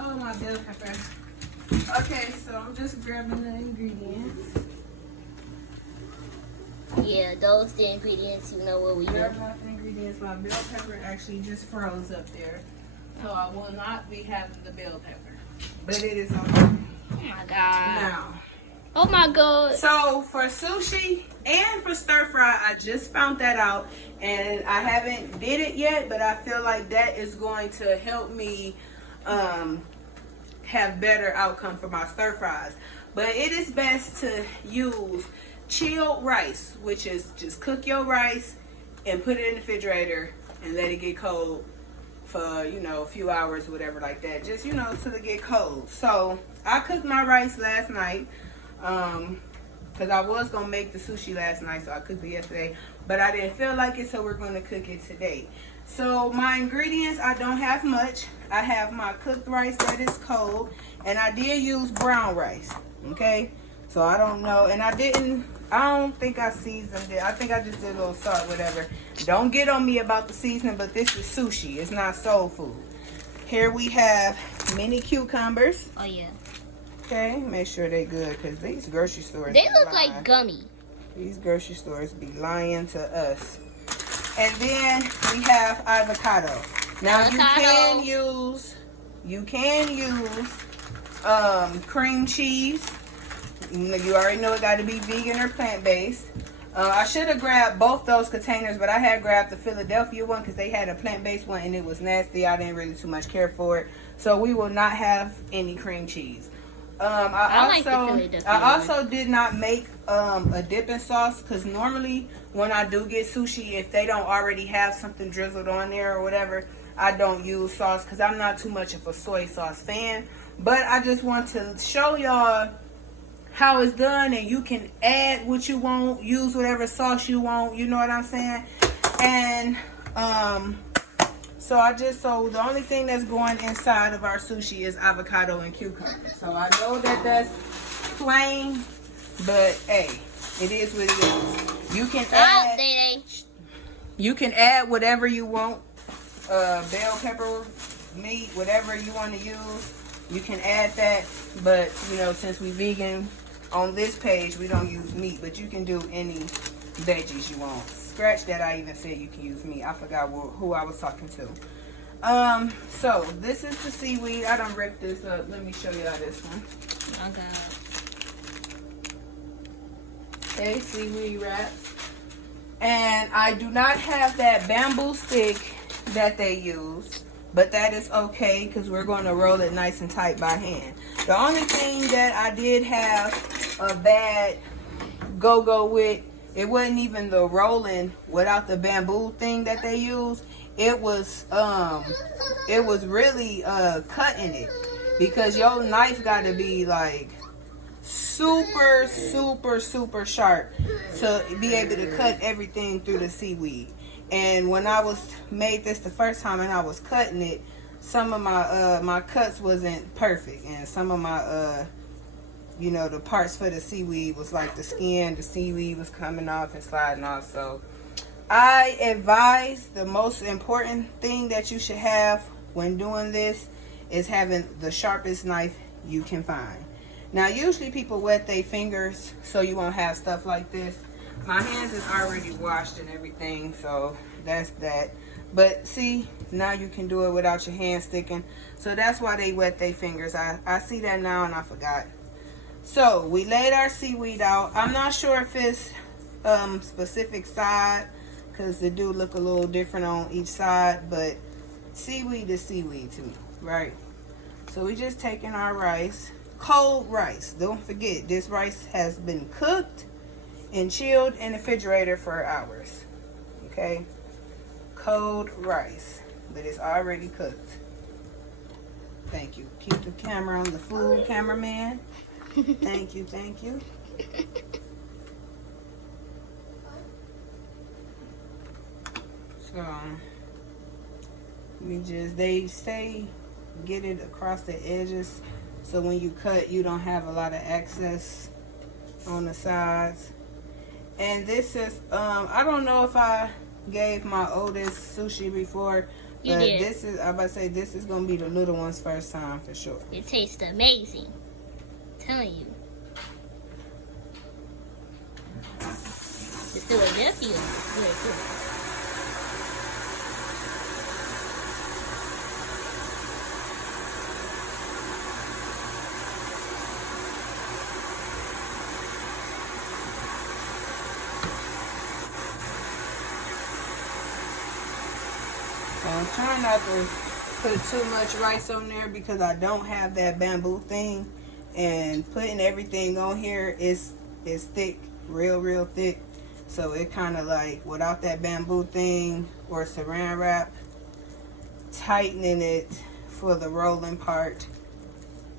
Oh, my bell pepper. Okay, so I'm just grabbing the ingredients. Yeah, those the ingredients. You know what we do. Grabbing out the ingredients. My bell pepper actually just froze up there, so I will not be having the bell pepper, but it is okay. Oh my god. Now. Oh my god. So for sushi and for stir fry, I just found that out, and I haven't did it yet, but I feel like that is going to help me have better outcome for my stir fries. But it is best to use chilled rice, which is just cook your rice and put it in the refrigerator and let it get cold for, you know, a few hours or whatever like that. Just, you know, till it get cold. So I cooked my rice last night. Because I was going to make the sushi last night, so I cooked it yesterday. But I didn't feel like it, so we're going to cook it today. So my ingredients, I don't have much. I have my cooked rice that is cold. And I did use brown rice. Okay? So I don't know. And I don't think I seasoned it. I think I just did a little salt, whatever. Don't get on me about the seasoning, but this is sushi. It's not soul food. Here we have mini cucumbers. Oh yeah. Okay, make sure they good, because these grocery stores, they look like gummy. These grocery stores be lying to us. And then we have avocado. Now you can use cream cheese. You already know it got to be vegan or plant-based. I should have grabbed both those containers, but I had grabbed the Philadelphia one because they had a plant-based one and it was nasty. I didn't really too much care for it. So we will not have any cream cheese. I also did not make a dipping sauce, because normally when I do get sushi, if they don't already have something drizzled on there or whatever, I don't use sauce because I'm not too much of a soy sauce fan. But I just want to show y'all how it's done, and you can add what you want, use whatever sauce you want, you know what I'm saying? And so the only thing that's going inside of our sushi is avocado and cucumber. So I know that that's plain, but hey, it is what it is. You can add whatever you want, bell pepper, meat, whatever you want to use. You can add that, but you know, since we vegan on this page, we don't use meat, but you can do any veggies you want. Scratch that, I even said you can use meat. I forgot who I was talking to. So this is the seaweed. I done ripped this up. Let me show y'all this one. Oh god. Okay, seaweed wraps. And I do not have that bamboo stick that they use, but that is okay because we're going to roll it nice and tight by hand. The only thing that I did have a bad go with, it wasn't even the rolling without the bamboo thing that they use. It was really cutting it, because your knife got to be like super sharp to be able to cut everything through the seaweed. And when I made this the first time and I was cutting it, some of my cuts wasn't perfect, and some of my you know, the parts for the seaweed was like the skin, the seaweed was coming off and sliding off. So I advise, the most important thing that you should have when doing this is having the sharpest knife you can find. Now usually people wet their fingers so you won't have stuff like this. My hands is already washed and everything, so that's that. But see, now you can do it without your hands sticking. So that's why they wet their fingers. I see that now and I forgot. So we laid our seaweed out. I'm not sure if it's specific side, because they do look a little different on each side, but seaweed is seaweed to me, right? So we just taking our rice, cold rice. Don't forget, this rice has been cooked and chilled in the refrigerator for hours. Okay, cold rice, but it's already cooked. Thank you. Keep the camera on the food, cameraman. Thank you, thank you. So they say get it across the edges, so when you cut you don't have a lot of excess on the sides. And this is I don't know if I gave my oldest sushi before, You But did. this is, I'm about to say, this is gonna be the little one's first time for sure. It tastes amazing. I'm telling you. The Philadelphia is good too. So I'm trying not to put too much rice on there because I don't have that bamboo thing. And putting everything on here is thick, real thick. So it kind of like, without that bamboo thing or saran wrap, tightening it for the rolling part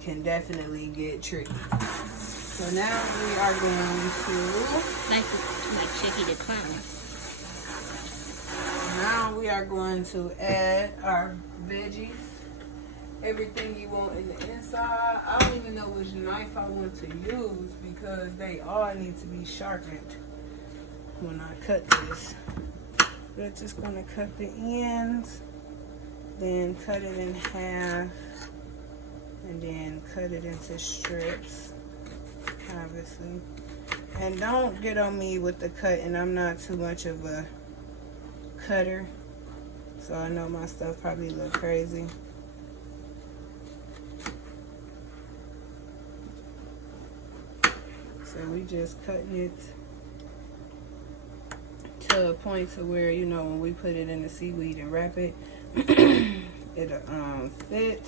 can definitely get tricky. So now we are going to... Like Chicky the Clown. Now we are going to add our veggies. Everything you want in the inside. I don't even know which knife I want to use because they all need to be sharpened when I cut this. We're just going to cut the ends, then cut it in half, and then cut it into strips, obviously. And don't get on me with the cutting. I'm not too much of a cutter, so I know my stuff probably look crazy. So we just cutting it to a point to where, you know, when we put it in the seaweed and wrap it, it'll fit.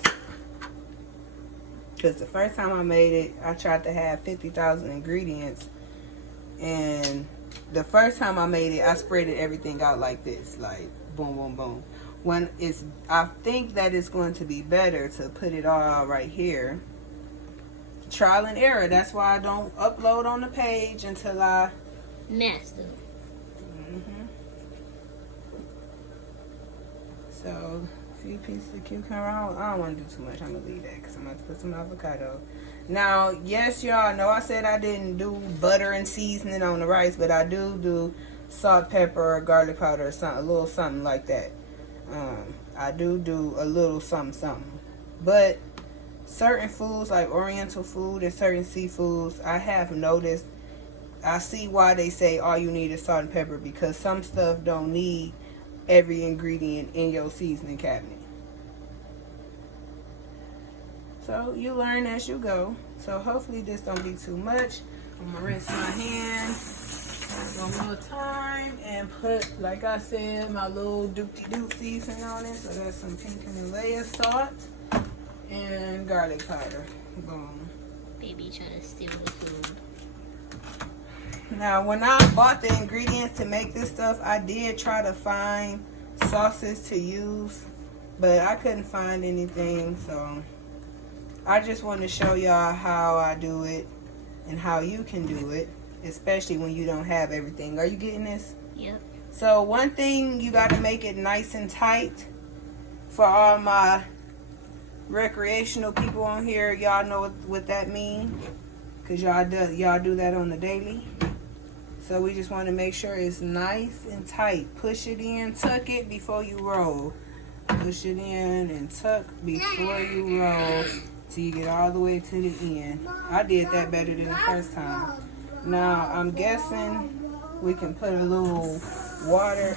Because the first time I made it, I tried to have 50,000 ingredients, and the first time I made it, I spreaded everything out like this, like boom, boom, boom. When I think that it's going to be better to put it all right here. Trial and error. That's why I don't upload on the page until I Master. So, a few pieces of cucumber. I don't want to do too much. I'm going to leave that because I'm going to put some avocado. Now, yes, y'all know I said I didn't do butter and seasoning on the rice, but I do salt, pepper, garlic powder, or something, a little something like that. I do a little something. But certain foods like Oriental food and certain seafoods, I have noticed, I see why they say all you need is salt and pepper, because some stuff don't need every ingredient in your seasoning cabinet. So you learn as you go. So hopefully this don't be too much. I'm gonna rinse my hand one more time and put, like I said, my little doop seasoning on it. So that's some pink Himalaya salt and garlic powder. Boom. Baby trying to steal the food. Now, when I bought the ingredients to make this stuff, I did try to find sauces to use, but I couldn't find anything. So I just want to show y'all how I do it and how you can do it, especially when you don't have everything. Are you getting this? Yep. So one thing, you got to make it nice and tight. For all my recreational people on here, y'all know what that means, because y'all do that on the daily. So we just want to make sure it's nice and tight. Push it in, tuck it before you roll. Push it in and tuck before you roll till you get all the way to the end. I did that better than the first time. Now I'm guessing we can put a little water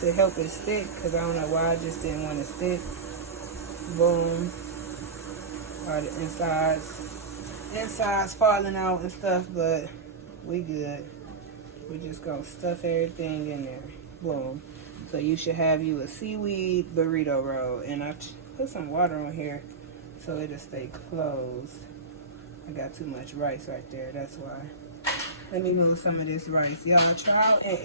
to help it stick, because I don't know why I just didn't want to stick. Boom. All the insides falling out and stuff, but we good. We just gonna stuff everything in there. Boom. So you should have you a seaweed burrito roll. And I put some water on here so it'll stay closed. I got too much rice right there, that's why. Let me move some of this rice. Y'all, trial and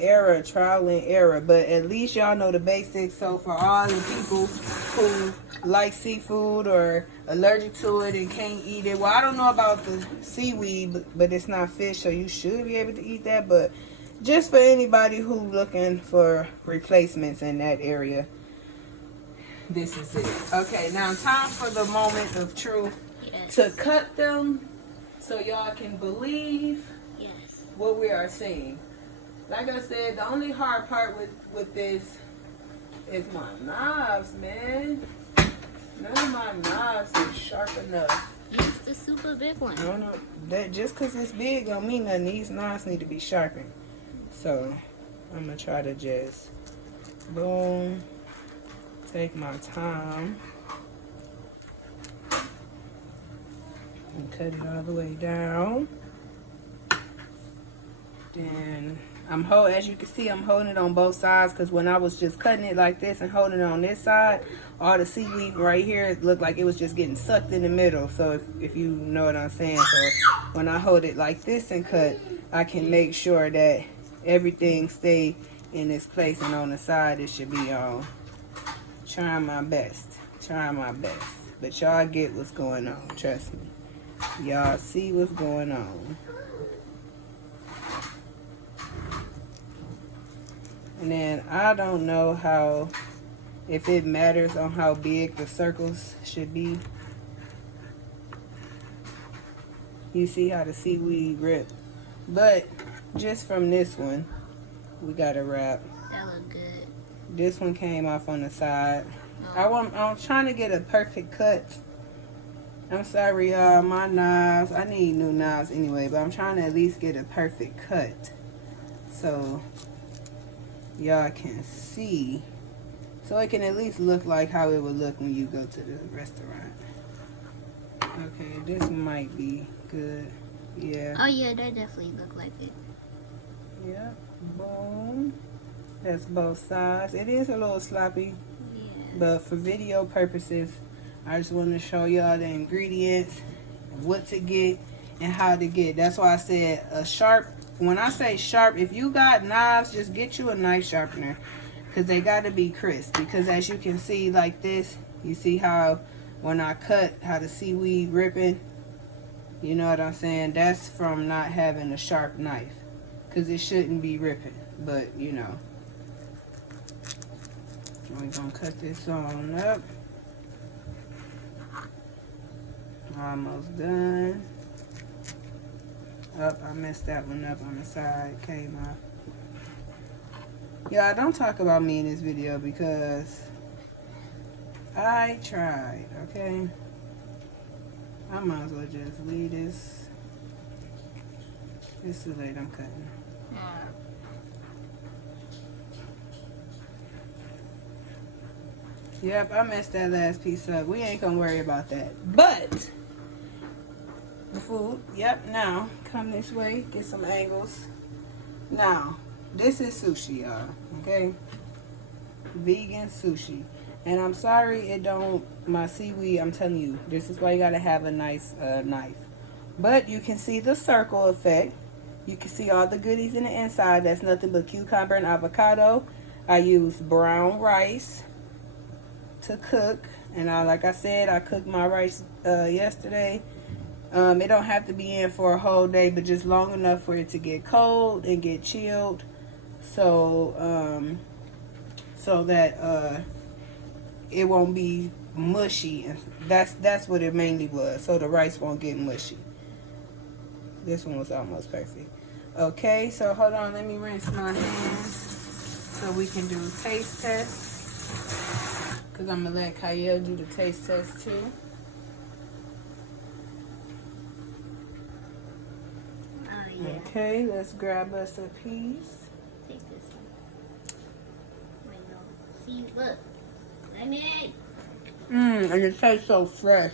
error. But at least y'all know the basics. So for all the people who like seafood or allergic to it and can't eat it. Well, I don't know about the seaweed, but it's not fish, so you should be able to eat that. But just for anybody who looking for replacements in that area, this is it. Okay, now time for the moment of truth. Yes. To cut them so y'all can believe what we are saying. Like I said, the only hard part with this is my knives, man. None of my knives is sharp enough. Use the super big one. No, that just because it's big don't mean nothing. These knives need to be sharpened. So I'm gonna try to just boom, take my time and cut it all the way down. Then as you can see, I'm holding it on both sides, because when I was just cutting it like this and holding it on this side, all the seaweed right here, it looked like it was just getting sucked in the middle. So if you know what I'm saying. So when I hold it like this and cut, I can make sure that everything stay in its place, and on the side it should be on. Trying my best. But y'all get what's going on, trust me. Y'all see what's going on. And then I don't know if it matters on how big the circles should be. You see how the seaweed rip. But just from this one, we got a wrap. That look good. This one came off on the side. Oh. I'm trying to get a perfect cut. I'm sorry, y'all. My knives, I need new knives anyway, but I'm trying to at least get a perfect cut. So y'all can see, so it can at least look like how it would look when you go to the restaurant. Okay, this might be good. Yeah. Oh yeah, that definitely looked like it. Yep. Boom. That's both sides. It is a little sloppy, Yeah. but for video purposes, I just want to show y'all the ingredients, what to get, and how to get. That's why I said a sharp. When I say sharp, if you got knives, just get you a knife sharpener, because they got to be crisp. Because as you can see like this, you see how when I cut, how the seaweed ripping, you know what I'm saying? That's from not having a sharp knife, because it shouldn't be ripping, but you know. We're going to cut this on up. Almost done. I messed that one up on the side. Came off. Yeah, don't talk about me in this video, because I tried, okay? I might as well just leave this. It's too late, I'm cutting. Yep, I messed that last piece up. We ain't gonna worry about that. But the food, yep, now come this way, get some angles. Now, this is sushi, y'all, okay? Vegan sushi. And I'm sorry it don't, my seaweed, I'm telling you, this is why you gotta have a nice knife. But you can see the circle effect. You can see all the goodies in the inside. That's nothing but cucumber and avocado. I used brown rice to cook. And like I said, I cooked my rice yesterday. It don't have to be in for a whole day, but just long enough for it to get cold and get chilled. So, so that it won't be mushy. That's what it mainly was. So the rice won't get mushy. This one was almost perfect. Okay, so hold on. Let me rinse my hands so we can do taste test. Because I'm going to let Kyle do the taste test too. Oh yeah. Okay, let's grab us a piece. Take this one. Wait, no. See, look. Let me. And it tastes so fresh.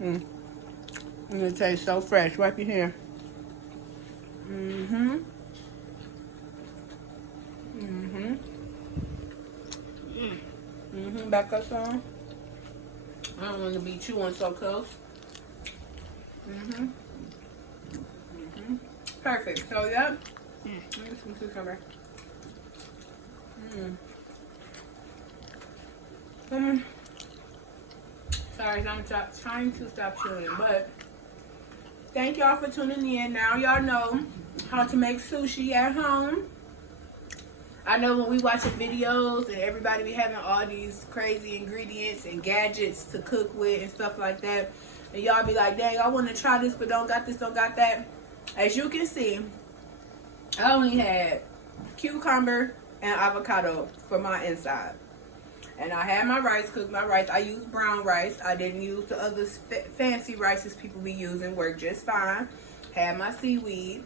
And it tastes so fresh. Wipe your hair. Back up some. I don't want to be chewing so close. Perfect. So, yep. Let me some cucumber. Sorry, I'm trying to stop chewing, but thank y'all for tuning in. Now y'all know how to make sushi at home. I know when we watching videos and everybody be having all these crazy ingredients and gadgets to cook with and stuff like that, and y'all be like, dang, I want to try this but don't got this, don't got that. As you can see, I only had cucumber and avocado for my inside. And I had my rice, cooked my rice. I used brown rice. I didn't use the other fancy rices people be using. Worked just fine. Had my seaweed.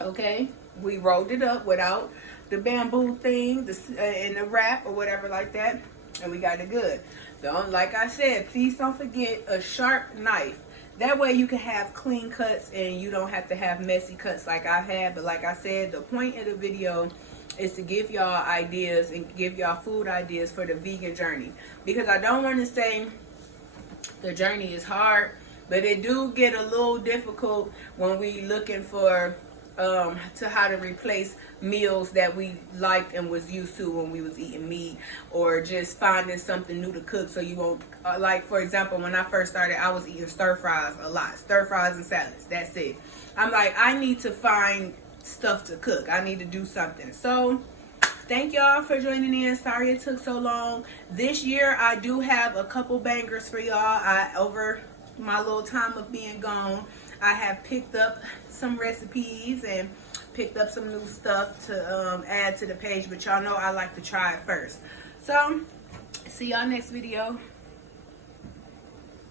Okay. We rolled it up without the bamboo thing in the wrap or whatever like that. And we got it good. Like I said, please don't forget a sharp knife. That way you can have clean cuts and you don't have to have messy cuts like I had. But like I said, the point of the video is to give y'all ideas and give y'all food ideas for the vegan journey. Because I don't want to say the journey is hard, but it do get a little difficult when we looking for to how to replace meals that we liked and was used to when we was eating meat, or just finding something new to cook so you won't like, for example, when I first started, I was eating stir fries a lot, stir fries and salads. That's it. I'm like, I need to find stuff to cook. I need to do something. So thank y'all for joining in. Sorry it took so long. This year I do have a couple bangers for y'all. Over my little time of being gone, I have picked up some recipes and picked up some new stuff to add to the page, but y'all know I like to try it first. So see y'all next video.